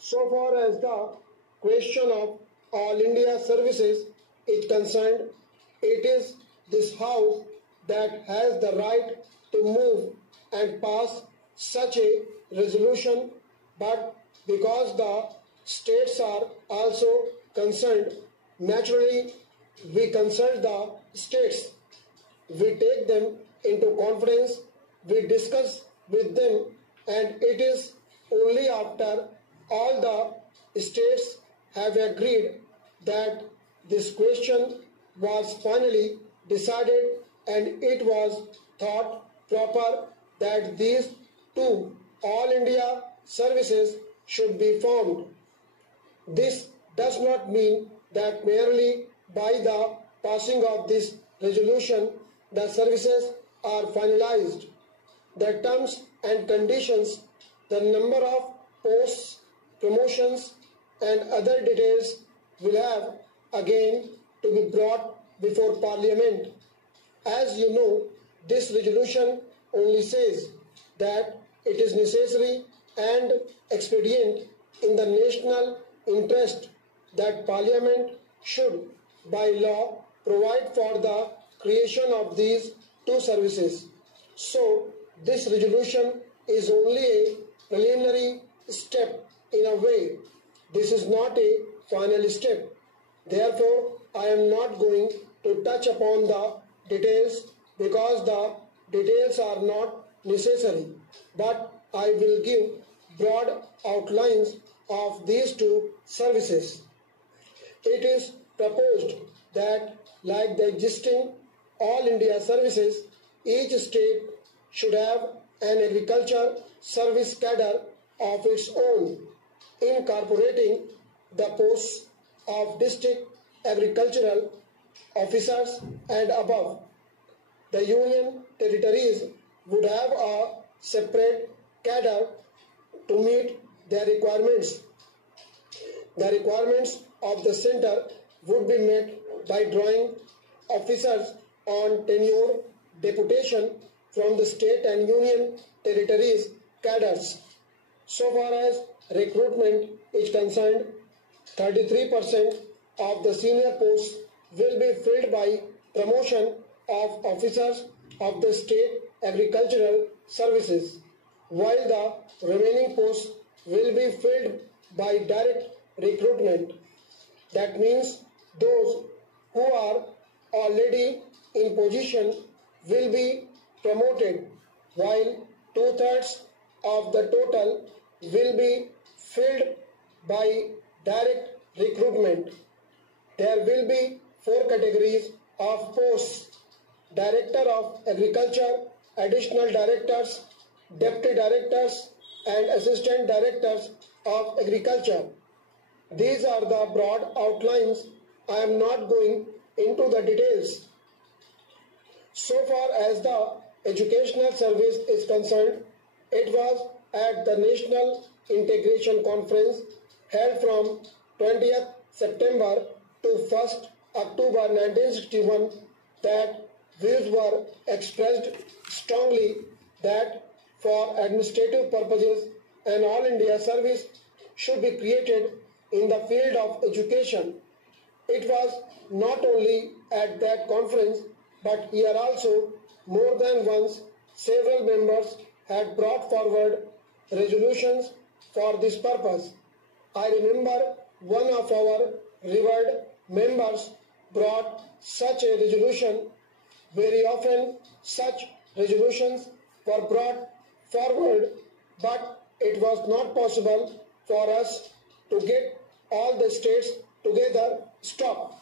So far as the question of All India services is concerned, it is this House that has the right to move and pass such a resolution, but because the states are also concerned, naturally we consult the states. We take them into conference, we discuss with them, and it is only after all the states have agreed that this question was finally decided, and it was thought proper that these two All India services should be formed. This does not mean that merely by the passing of this resolution the services are finalized. The terms and conditions, the number of posts, promotions, and other details will have again to be brought before Parliament. As you know, this resolution only says that it is necessary and expedient in the national interest that Parliament should, by law, provide for the creation of these two services. So, this resolution is only a preliminary step in a way. This is not a final step. Therefore, I am not going to touch upon the details because the details are not necessary, but I will give broad outlines of these two services. It is proposed that, like the existing All India services, each state should have an agriculture service cadre of its own, incorporating the posts of district agricultural officers and above. The union territories would have a separate cadre to meet their requirements. The requirements of the center would be met by drawing officers on tenure deputation from the state and union territories cadres. So far as recruitment is concerned, 33% of the senior posts will be filled by promotion of officers of the state agricultural services, while the remaining posts will be filled by direct recruitment. That means those who are already in position will be promoted, while 2/3 of the total will be filled by direct recruitment. There will be 4 categories of posts: Director of Agriculture, Additional Directors, Deputy Directors, and Assistant Directors of Agriculture. These are the broad outlines. I am not going into the details. So far as the educational service is concerned, it was at the National Integration Conference held from 20th September to 1st October 1961 that views were expressed strongly that for administrative purposes an All India service should be created in the field of education. It was not only at that conference, but here also more than once several members had brought forward resolutions for this purpose. I remember one of our revered members brought such a resolution. Very often such resolutions were brought forward, but it was not possible for us to get all the states together. Stop.